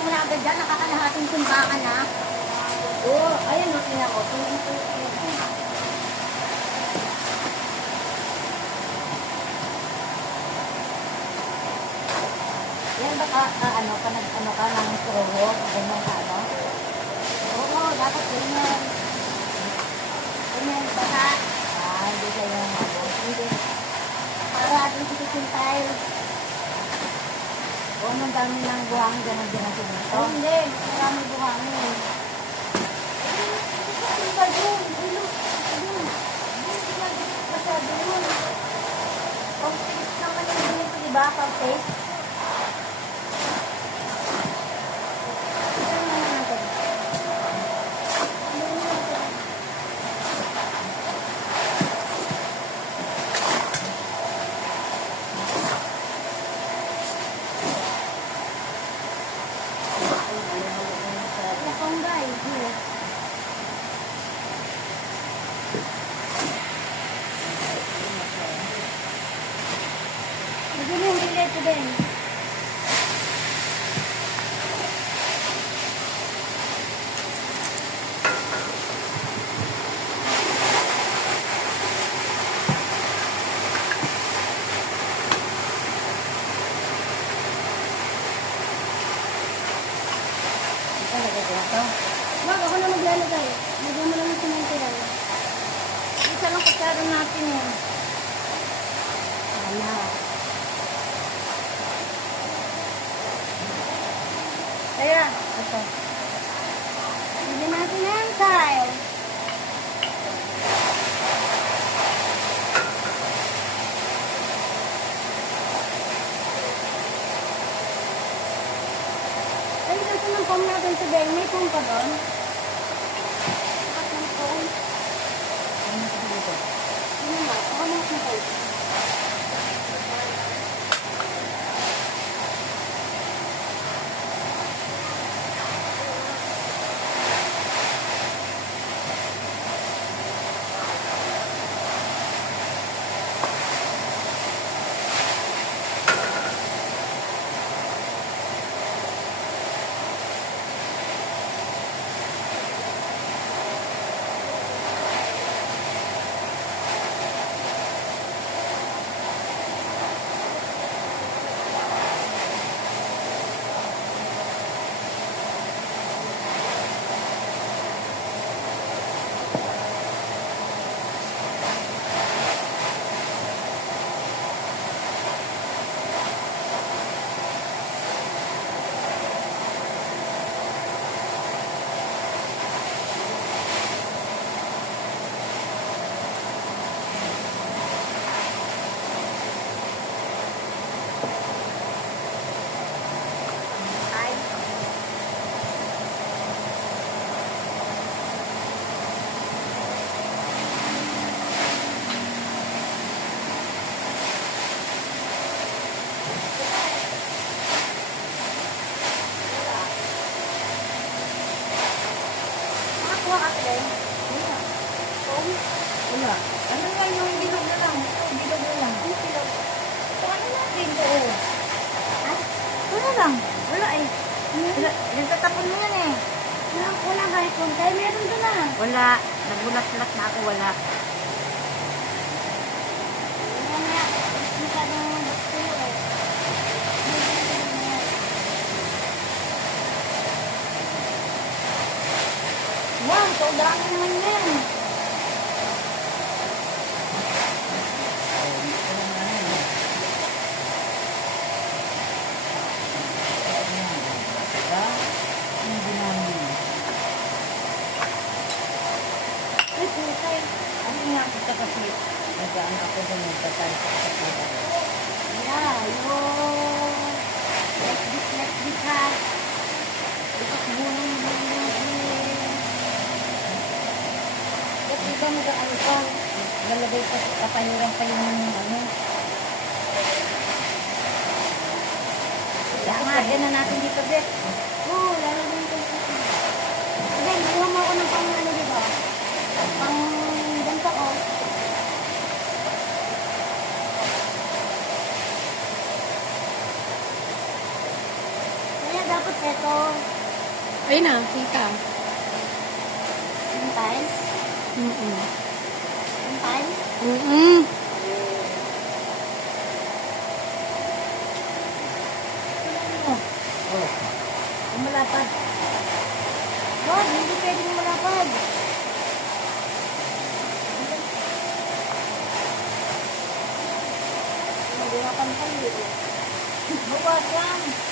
mo na agad dyan, nakakalahating timbangan na. Oo, ayan o, tingnan ko. Yan ba ka, ano ka ng suruho? Ganyan ka, ano? Oo, dapat ganyan. Ganyan, baka. Hindi kayo ano. Hindi. Para ating kitchen Oo, ang dami ng buhangin dyan ang ginagawa nito. Hindi, marami buhangin. Ano ba yun? Masyado yun. Pang-taste naman yung ganito, diba? Pang-taste. Ito din. Ito, lagay ko ito. Wag, ako na maglalagay. Lagyan mo lang yung simenteral. Isa lang kutsara natin yun. Wala. Kaya, ito. Hindi natin ang tile. Ay, kasi ng pom natin today. May pom pa doon? Bakit ng pom? Ano na sa dito? Ano na? Ako na sa dito. Wala. Ano nga yung bilog na lang? Bilog na lang. Ano bilog? Ito ano natin ito? Ha? Wala lang. Wala eh. Nagtatapon mo yan eh. Wala kahit konti. Meron doon na. Wala. Nagulat-lat na ako. Wala. Wala. Masyadong gusto eh. Wow, sobrang naman yan. Kasi nagaan ako doon nagtatay sa kapatid. Yeah, like this ha. Ipas bunong Ba't di ba magaan pa? Lalagay pa sa kapayuran pa yung ano. Lagyan na natin dito, Bet. Oo, lalagyan ko. Then, kuha mo ako ng pang ano, diba? Pang ganito ko. Kaya dapat ito, Ayun na, kita. Yung tiles? Mm-mm. Yung tiles? Mm-mm. Ano? Oh. Ang malapad. Wag, hindi pwedeng malapad. Magulapan kayo. Buwas yan.